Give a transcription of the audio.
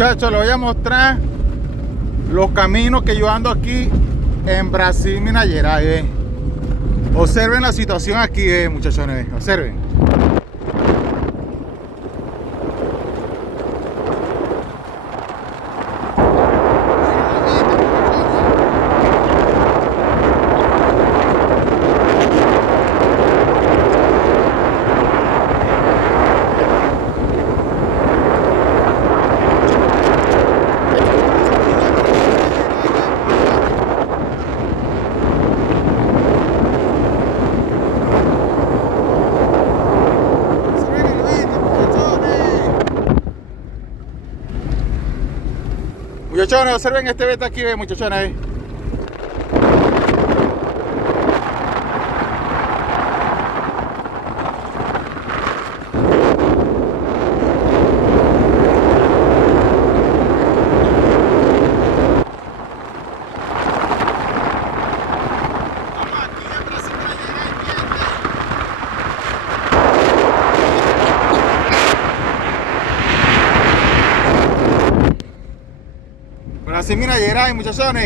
Muchachos, les voy a mostrar los caminos que yo ando aquí en Brasil, Minas Gerais. Observen la situación aquí, muchachones, observen. Muchachones, observen este beta aquí, muchachones. Brasil, Minas Gerais, muchachones.